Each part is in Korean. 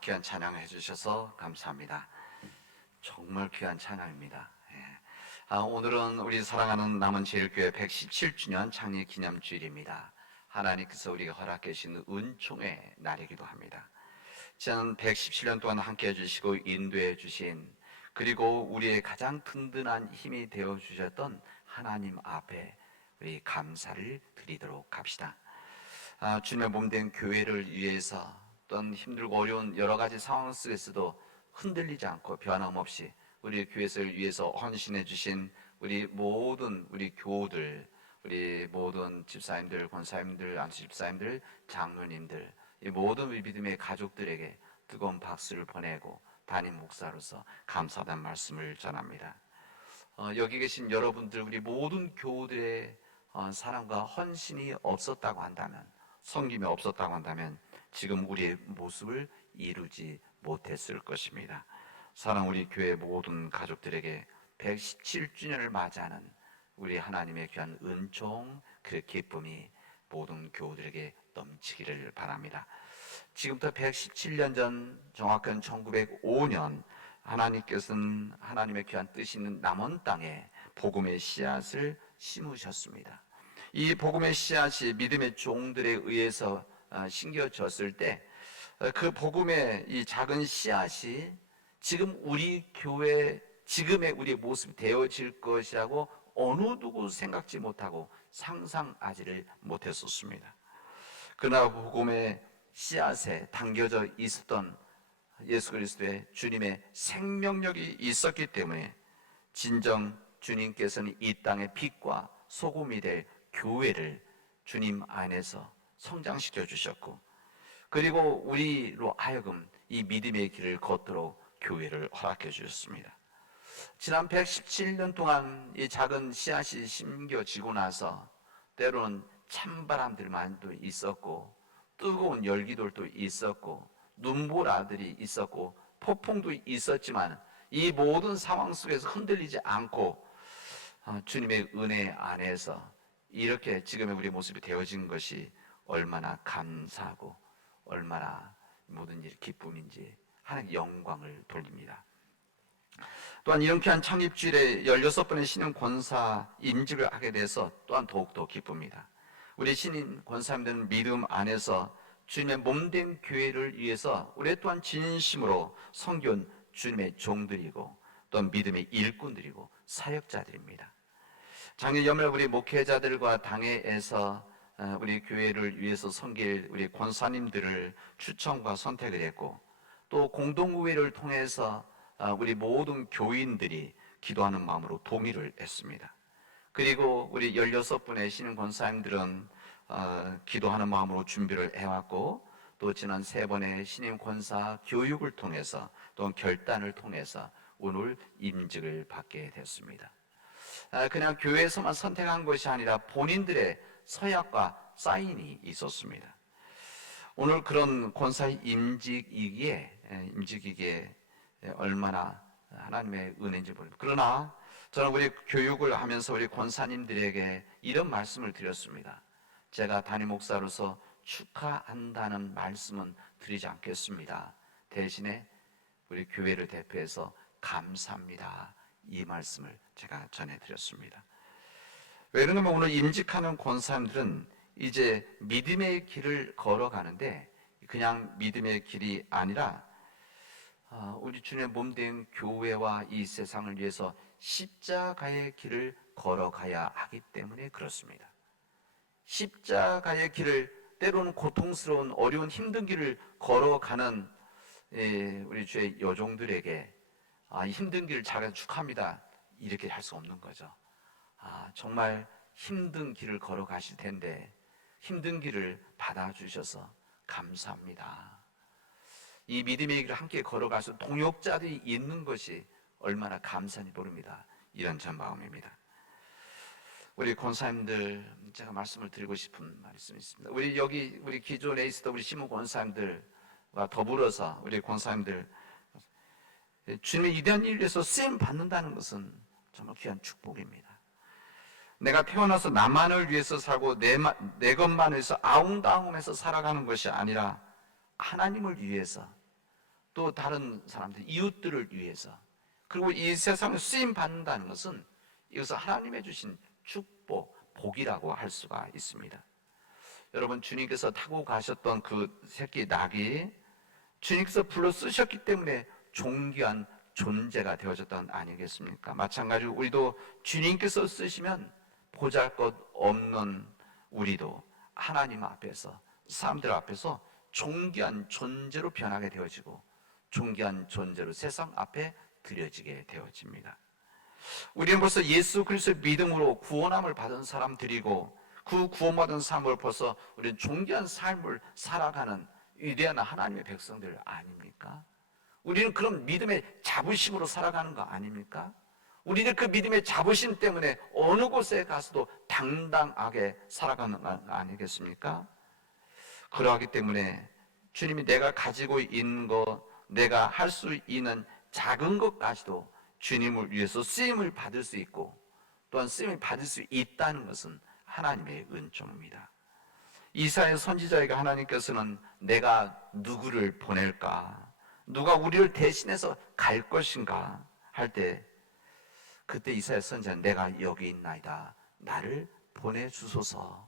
귀한 찬양을 해주셔서 감사합니다. 정말 귀한 찬양입니다. 오늘은 우리 사랑하는 남원제일교회 117주년 창립 기념주일입니다. 하나님께서 우리가 허락해 주신 은총의 날이기도 합니다. 지난 117년 동안 함께 해주시고 인도해 주신, 그리고 우리의 가장 든든한 힘이 되어 주셨던 하나님 앞에 우리 감사를 드리도록 합시다. 주님의 몸된 교회를 위해서 어떤 힘들고 어려운 여러 가지 상황 속에서도 흔들리지 않고 변함없이 우리 교회를 위해서 헌신해 주신 우리 모든 우리 교우들, 우리 모든 집사님들, 권사님들, 안수 집사님들, 장로님들, 이 모든 우리 믿음의 가족들에게 뜨거운 박수를 보내고 담임 목사로서 감사하다는 말씀을 전합니다. 여기 계신 여러분들, 우리 모든 교우들의 사랑과 헌신이 없었다고 한다면, 섬김이 없었다고 한다면 지금 우리의 모습을 이루지 못했을 것입니다. 사랑 우리 교회 모든 가족들에게 117주년을 맞이하는 우리 하나님의 귀한 은총, 그 기쁨이 모든 교우들에게 넘치기를 바랍니다. 지금부터 117년 전, 정확한 1905년 하나님께서는 하나님의 귀한 뜻이 있는 남원 땅에 복음의 씨앗을 심으셨습니다. 이 복음의 씨앗이 믿음의 종들에 의해서 심겨졌을 때, 그 복음의 이 작은 씨앗이 지금 우리 교회 지금의 우리의 모습이 되어질 것이라고 어느 누구 생각지 못하고 상상하지를 못했었습니다. 그러나 복음의 씨앗에 담겨져 있었던 예수 그리스도의 주님의 생명력이 있었기 때문에 진정 주님께서는 이 땅의 빛과 소금이 될 교회를 주님 안에서 성장시켜 주셨고, 그리고 우리로 하여금 이 믿음의 길을 걷도록 교회를 허락해 주셨습니다. 지난 117년 동안 이 작은 씨앗이 심겨지고 나서 때로는 찬바람들만도 있었고, 뜨거운 열기들도 있었고, 눈보라들이 있었고, 폭풍도 있었지만 이 모든 상황 속에서 흔들리지 않고 주님의 은혜 안에서 이렇게 지금의 우리 모습이 되어진 것이 얼마나 감사하고 얼마나 모든 일이 기쁨인지 하나님 영광을 돌립니다. 또한 이렇게 한 창립주일에 16번의 신임 권사 임직을 하게 돼서 또한 더욱더 기쁩니다. 우리 신임 권사님들은 믿음 안에서 주님의 몸된 교회를 위해서 우리 또한 진심으로 섬겨온 주님의 종들이고 또한 믿음의 일꾼들이고 사역자들입니다. 작년 연말 우리 목회자들과 당회에서 우리 교회를 위해서 섬길 우리 권사님들을 추천과 선택을 했고, 또 공동의회를 통해서 우리 모든 교인들이 기도하는 마음으로 동의를 했습니다. 그리고 우리 16분의 신임 권사님들은 기도하는 마음으로 준비를 해왔고, 또 지난 3번의 신임 권사 교육을 통해서 또 결단을 통해서 오늘 임직을 받게 됐습니다. 그냥 교회에서만 선택한 것이 아니라 본인들의 서약과 사인이 있었습니다. 오늘 그런 권사의 임직이기에 얼마나 하나님의 은혜인지 모릅니다. 그러나 저는 우리 교육을 하면서 우리 권사님들에게 이런 말씀을 드렸습니다. 제가 담임 목사로서 축하한다는 말씀은 드리지 않겠습니다. 대신에 우리 교회를 대표해서 감사합니다, 이 말씀을 제가 전해드렸습니다. 왜 그러냐면 오늘 임직하는 권사님들은 이제 믿음의 길을 걸어가는데, 그냥 믿음의 길이 아니라 우리 주님의 몸된 교회와 이 세상을 위해서 십자가의 길을 걸어가야 하기 때문에 그렇습니다. 십자가의 길을, 때로는 고통스러운 어려운 힘든 길을 걸어가는 우리 주의 여종들에게 힘든 길을 잘 축하합니다, 이렇게 할 수 없는 거죠. 정말 힘든 길을 걸어가실 텐데 힘든 길을 받아주셔서 감사합니다. 이 믿음의 길을 함께 걸어가서 동역자들이 있는 것이 얼마나 감사한지 모릅니다. 이런 전 마음입니다. 우리 권사님들, 제가 말씀을 드리고 싶은 말씀이 있습니다. 우리 기존에 있었던 우리 신무 권사님들과 더불어서 우리 권사님들, 주님의 위대한 일을 위해서 쓰임 받는다는 것은 정말 귀한 축복입니다. 내가 태어나서 나만을 위해서 살고 내 것만 위해서 아웅다웅해서 살아가는 것이 아니라 하나님을 위해서, 또 다른 사람들, 이웃들을 위해서, 그리고 이 세상을 쓰임 받는다는 것은 이것은 하나님의 주신 축복, 복이라고 할 수가 있습니다. 여러분, 주님께서 타고 가셨던 그 새끼 낙이 주님께서 불러 쓰셨기 때문에 존귀한 존재가 되어졌던 아니겠습니까? 마찬가지로 우리도 주님께서 쓰시면 보잘것없는 우리도 하나님 앞에서, 사람들 앞에서 존귀한 존재로 변하게 되어지고 존귀한 존재로 세상 앞에 드려지게 되어집니다. 우리는 벌써 예수 그리스도의 믿음으로 구원함을 받은 사람들이고, 그 구원받은 삶을 벌써 우리는 존귀한 삶을 살아가는 위대한 하나님의 백성들 아닙니까? 우리는 그런 믿음의 자부심으로 살아가는 거 아닙니까? 우리는 그 믿음의 자부심 때문에 어느 곳에 가서도 당당하게 살아가는 거 아니겠습니까? 그러하기 때문에 주님이 내가 가지고 있는 것, 내가 할 수 있는 작은 것까지도 주님을 위해서 쓰임을 받을 수 있고, 또한 쓰임을 받을 수 있다는 것은 하나님의 은총입니다. 이사야 선지자에게 하나님께서는 내가 누구를 보낼까? 누가 우리를 대신해서 갈 것인가? 할 때, 그때 이사야 선지자는 내가 여기 있나이다, 나를 보내주소서,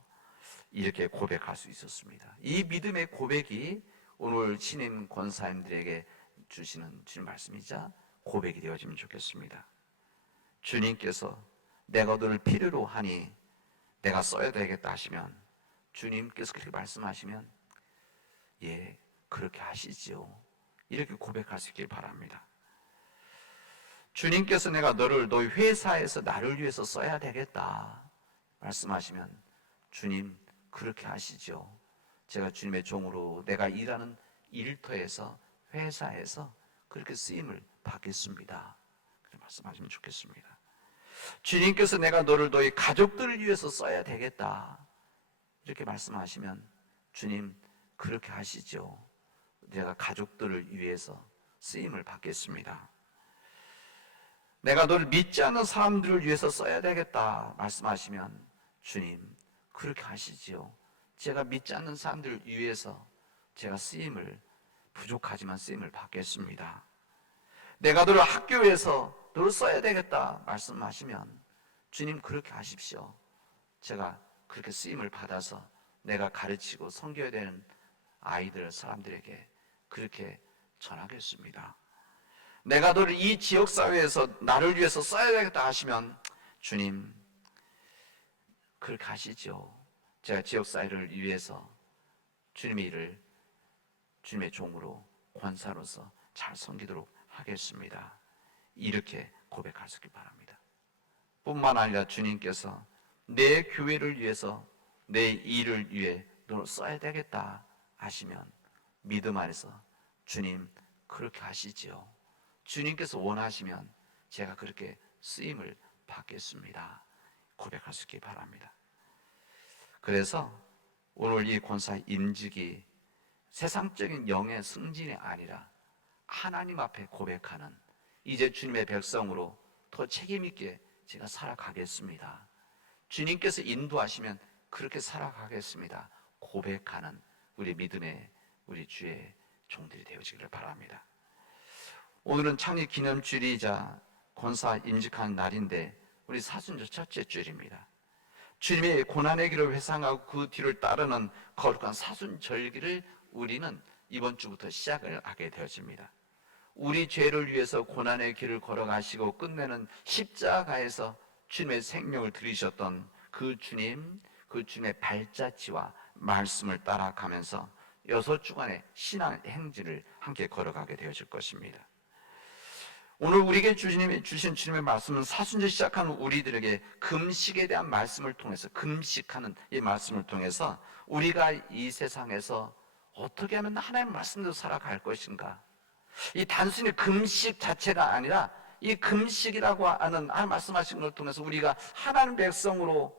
이렇게 고백할 수 있었습니다. 이 믿음의 고백이 오늘 신임 권사님들에게 주시는 주님 말씀이자 고백이 되어지면 좋겠습니다. 주님께서 내가 너를 필요로 하니 내가 써야 되겠다 하시면, 주님께서 그렇게 말씀하시면 예, 그렇게 하시지요, 이렇게 고백할 수 있길 바랍니다. 주님께서 내가 너희 회사에서 나를 위해서 써야 되겠다 말씀하시면, 주님 그렇게 하시죠, 제가 주님의 종으로 내가 일하는 일터에서, 회사에서 그렇게 쓰임을 받겠습니다, 그렇게 말씀하시면 좋겠습니다. 주님께서 내가 너희 가족들을 위해서 써야 되겠다 이렇게 말씀하시면, 주님 그렇게 하시죠, 내가 가족들을 위해서 쓰임을 받겠습니다. 내가 너를 믿지 않는 사람들을 위해서 써야 되겠다 말씀하시면, 주님 그렇게 하시지요, 제가 믿지 않는 사람들을 위해서 제가 쓰임을, 부족하지만 쓰임을 받겠습니다. 내가 너를 학교에서 너를 써야 되겠다 말씀하시면, 주님 그렇게 하십시오, 제가 그렇게 쓰임을 받아서 내가 가르치고 섬겨야 되는 아이들, 사람들에게 그렇게 전하겠습니다. 내가 너를 이 지역사회에서 나를 위해서 써야 되겠다 하시면, 주님 그렇게 하시죠, 제가 지역사회를 위해서 주님의 일을 주님의 종으로, 권사로서 잘 섬기도록 하겠습니다, 이렇게 고백할 수 있기 바랍니다. 뿐만 아니라 주님께서 내 교회를 위해서, 내 일을 위해 너를 써야 되겠다 하시면 믿음 안에서 주님 그렇게 하시지요, 주님께서 원하시면 제가 그렇게 쓰임을 받겠습니다, 고백할 수 있기 바랍니다. 그래서 오늘 이 권사 임직이 세상적인 영의 승진이 아니라 하나님 앞에 고백하는, 이제 주님의 백성으로 더 책임있게 제가 살아가겠습니다, 주님께서 인도하시면 그렇게 살아가겠습니다, 고백하는 우리 믿음의, 우리 주의 종들이 되어지기를 바랍니다. 오늘은 창립 기념주일이자 권사 임직한 날인데, 우리 사순절 첫째 주일입니다. 주님의 고난의 길을 회상하고 그 뒤를 따르는 거룩한 사순절기를 우리는 이번 주부터 시작을 하게 되어집니다. 우리 죄를 위해서 고난의 길을 걸어가시고 끝내는 십자가에서 주님의 생명을 들이셨던 그 주님, 그 주님의 발자취와 말씀을 따라가면서 6주간의 신앙 행진을 함께 걸어가게 되어질 것입니다. 오늘 우리에게 주신 주님의 말씀은 사순절 시작하는 우리들에게 금식에 대한 말씀을 통해서, 금식하는 이 말씀을 통해서 우리가 이 세상에서 어떻게 하면 하나님의 말씀대로 살아갈 것인가, 이 단순히 금식 자체가 아니라 이 금식이라고 하는 말씀하신 걸 통해서 우리가 하나님 백성으로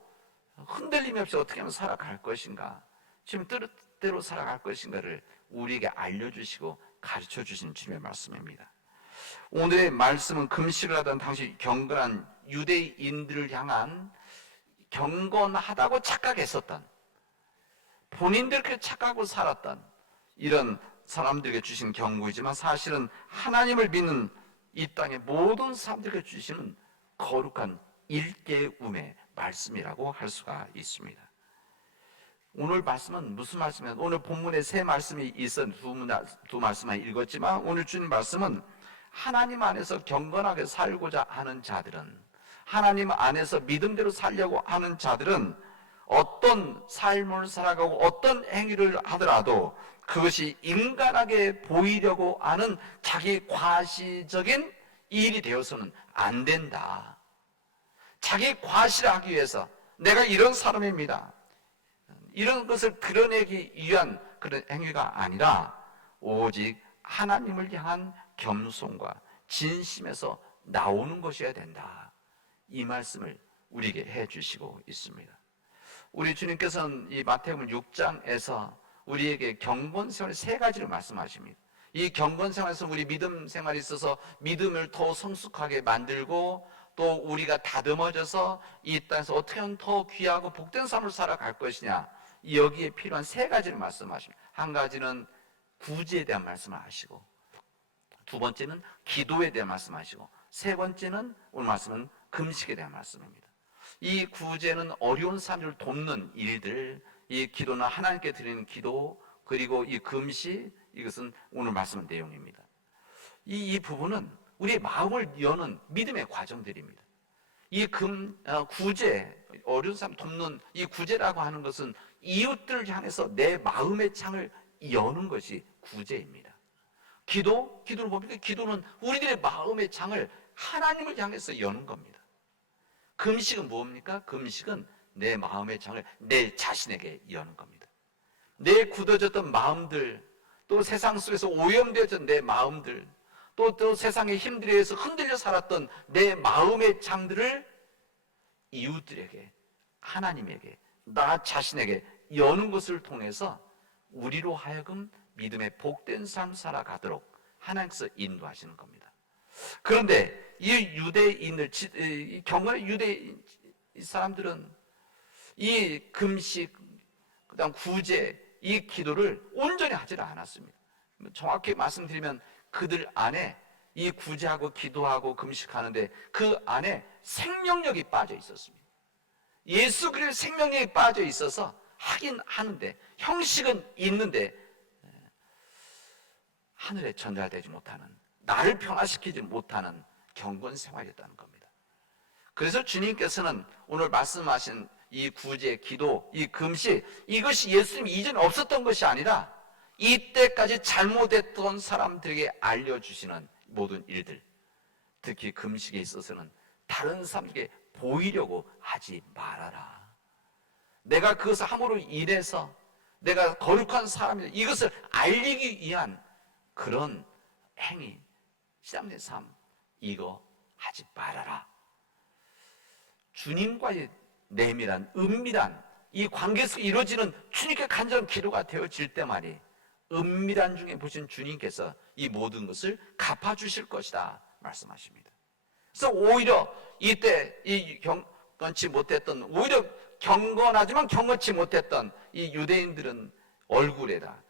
흔들림이 없이 어떻게 하면 살아갈 것인가, 지금 뜻대로 살아갈 것인가를 우리에게 알려주시고 가르쳐 주신 주님의 말씀입니다. 오늘의 말씀은 금식을 하던 당시 경건한 유대인들을 향한, 경건하다고 착각했었던, 본인들 그렇게 착각하고 살았던 이런 사람들에게 주신 경고이지만 사실은 하나님을 믿는 이 땅의 모든 사람들에게 주시는 거룩한 일개움의 말씀이라고 할 수가 있습니다. 오늘 말씀은 무슨 말씀이에요? 오늘 본문에 세 말씀이 있어 두 말씀만 읽었지만 오늘 주신 말씀은 하나님 안에서 경건하게 살고자 하는 자들은, 하나님 안에서 믿음대로 살려고 하는 자들은 어떤 삶을 살아가고 어떤 행위를 하더라도 그것이 인간하게 보이려고 하는 자기 과시적인 일이 되어서는 안 된다. 자기 과시를 하기 위해서 내가 이런 사람입니다, 이런 것을 드러내기 위한 그런 행위가 아니라 오직 하나님을 향한 겸손과 진심에서 나오는 것이어야 된다. 이 말씀을 우리에게 해주시고 있습니다. 우리 주님께서는 이 마태복음 6장에서 우리에게 경건 생활 세 가지를 말씀하십니다. 이 경건 생활에서 우리 믿음 생활에 있어서 믿음을 더 성숙하게 만들고 또 우리가 다듬어져서 이 땅에서 어떻게 하면 더 귀하고 복된 삶을 살아갈 것이냐, 여기에 필요한 세 가지를 말씀하십니다. 한 가지는 구제에 대한 말씀을 하시고, 두 번째는 기도에 대한 말씀하시고, 세 번째는 오늘 말씀은 금식에 대한 말씀입니다. 이 구제는 어려운 사람들을 돕는 일들, 이 기도는 하나님께 드리는 기도, 그리고 이 금식, 이것은 오늘 말씀의 내용입니다. 이 부분은 우리의 마음을 여는 믿음의 과정들입니다. 이 구제, 어려운 사람 돕는 이 구제라고 하는 것은 이웃들을 향해서 내 마음의 창을 여는 것이 구제입니다. 기도를 보니까 기도는 우리들의 마음의 창을 하나님을 향해서 여는 겁니다. 금식은 뭡니까? 금식은 내 마음의 창을 내 자신에게 여는 겁니다. 내 굳어졌던 마음들, 또 세상 속에서 오염되어진 내 마음들, 또 세상의 힘들에 의해서 흔들려 살았던 내 마음의 창들을 이웃들에게, 하나님에게, 나 자신에게 여는 것을 통해서 우리로 하여금 믿음의 복된 삶 살아가도록 하나님께서 인도하시는 겁니다. 그런데 이 유대인들, 경건의 유대인 사람들은 이 금식, 그다음 구제, 이 기도를 온전히 하지를 않았습니다. 정확히 말씀드리면 그들 안에 이 구제하고 기도하고 금식하는데 그 안에 생명력이 빠져 있었습니다. 예수 그리스도의 생명력이 빠져 있어서 하긴 하는데, 형식은 있는데 하늘에 전달되지 못하는, 나를 변화시키지 못하는 경건 생활이었다는 겁니다. 그래서 주님께서는 오늘 말씀하신 이 구제, 기도, 이 금식, 이것이 예수님 이전에 없었던 것이 아니라 이때까지 잘못했던 사람들에게 알려주시는 모든 일들, 특히 금식에 있어서는 다른 사람에게 보이려고 하지 말아라. 내가 그것을 함으로 인해서 내가 거룩한 사람이다, 이것을 알리기 위한 그런 행위, 신앙의 삶, 이거 하지 말아라. 주님과의 내밀한, 은밀한 이 관계 속에 이루어지는 주님께 간절한 기도가 되어질 때만이 은밀한 중에 보신 주님께서 이 모든 것을 갚아주실 것이다 말씀하십니다. 그래서 오히려 이때 이 경건치 못했던, 오히려 경건하지만 경건치 못했던 이 유대인들은 얼굴에다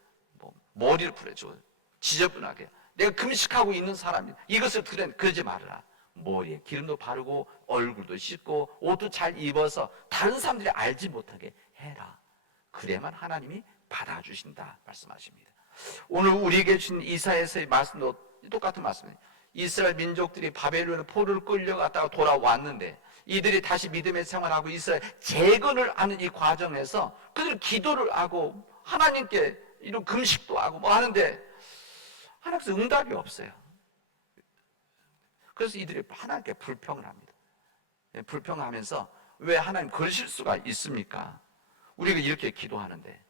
머리를 풀어주고 지저분하게, 내가 금식하고 있는 사람이 이것을 그러지 말아라. 머리에 기름도 바르고 얼굴도 씻고 옷도 잘 입어서 다른 사람들이 알지 못하게 해라. 그래야만 하나님이 받아주신다 말씀하십니다. 오늘 우리에게 주신 이사야서의 말씀도 똑같은 말씀이에요. 이스라엘 민족들이 바벨론의 포로를 끌려갔다가 돌아왔는데 이들이 다시 믿음의 생활하고 이스라엘 재건을 하는 이 과정에서 그들이 기도를 하고 하나님께 이런 금식도 하고 뭐 하는데 하나님께서 응답이 없어요. 그래서 이들이 하나님께 불평을 합니다. 불평하면서 왜 하나님 그러실 수가 있습니까? 우리가 이렇게 기도하는데,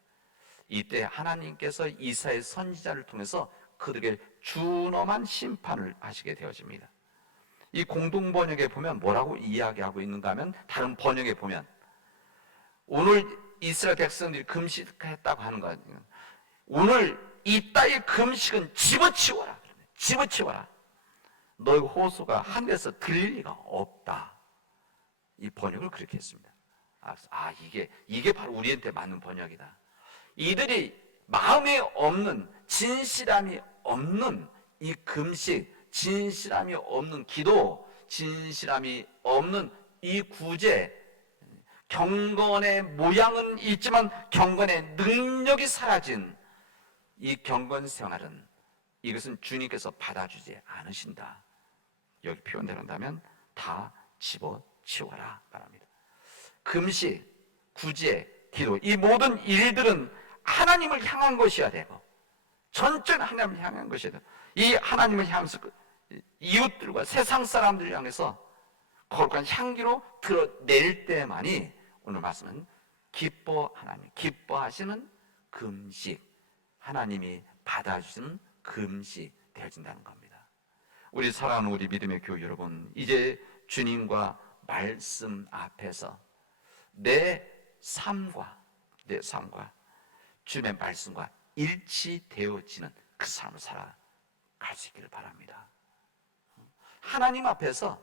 이때 하나님께서 이사야 선지자를 통해서 그들에게 준엄한 심판을 하시게 되어집니다. 이 공동 번역에 보면 뭐라고 이야기하고 있는가 하면, 다른 번역에 보면 오늘 이스라엘 백성들이 금식했다고 하는 거 아니에요. 오늘 이따의 금식은 집어치워라. 집어치워라. 너희 호소가 하늘에서 들릴 리가 없다. 이 번역을 그렇게 했습니다. 이게 바로 우리한테 맞는 번역이다. 이들이 마음에 없는 진실함이 없는 이 금식, 진실함이 없는 기도, 진실함이 없는 이 구제, 경건의 모양은 있지만 경건의 능력이 사라진 이 경건 생활은, 이것은 주님께서 받아주지 않으신다. 여기 표현대로 한다면 다 집어치워라 말합니다. 금식, 구제, 기도, 이 모든 일들은 하나님을 향한 것이어야 되고, 전적으로 하나님을 향한 것이어야 되고, 이 하나님을 향해서 이웃들과 세상 사람들을 향해서 거룩한 향기로 드러낼 때만이 오늘 말씀은 하나님 기뻐하시는 금식, 하나님이 받아주시는 금식 되어진다는 겁니다. 우리 사랑하는 우리 믿음의 교회 여러분, 이제 주님과 말씀 앞에서 내 삶과 주님의 말씀과 일치되어지는 그 삶을 살아갈 수 있기를 바랍니다. 하나님 앞에서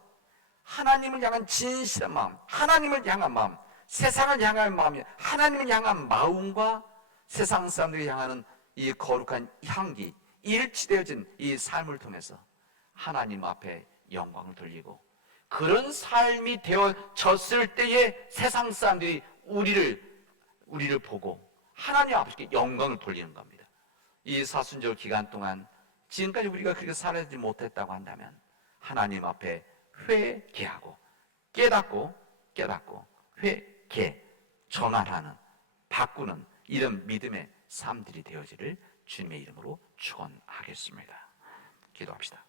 하나님을 향한 진실한 마음, 하나님을 향한 마음, 세상을 향한 마음이 하나님을 향한 마음과 세상 사람들을 향하는 이 거룩한 향기, 일치되어진 이 삶을 통해서 하나님 앞에 영광을 돌리고, 그런 삶이 되어졌을 때에 세상 사람들이 우리를 보고 하나님 앞에 영광을 돌리는 겁니다. 이 사순절 기간 동안 지금까지 우리가 그렇게 살아지 못했다고 한다면 하나님 앞에 회개하고 깨닫고 회개, 전환하는, 바꾸는 이런 믿음의 삶들이 되어지를 주님의 이름으로 축원하겠습니다. 기도합시다.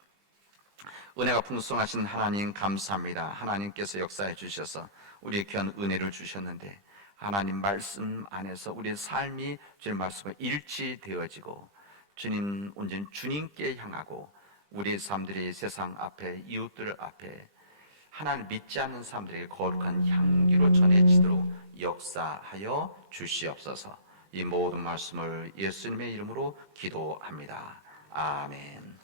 은혜가 풍성하신 하나님 감사합니다. 하나님께서 역사해 주셔서 우리의 귀한 은혜를 주셨는데, 하나님 말씀 안에서 우리의 삶이 주님 말씀과 일치되어지고 주님, 온전히 주님께 향하고 우리의 삶들이 세상 앞에, 이웃들 앞에 하나님 믿지 않는 사람들에게 거룩한 향기로 전해지도록 역사하여 주시옵소서. 이 모든 말씀을 예수님의 이름으로 기도합니다. 아멘.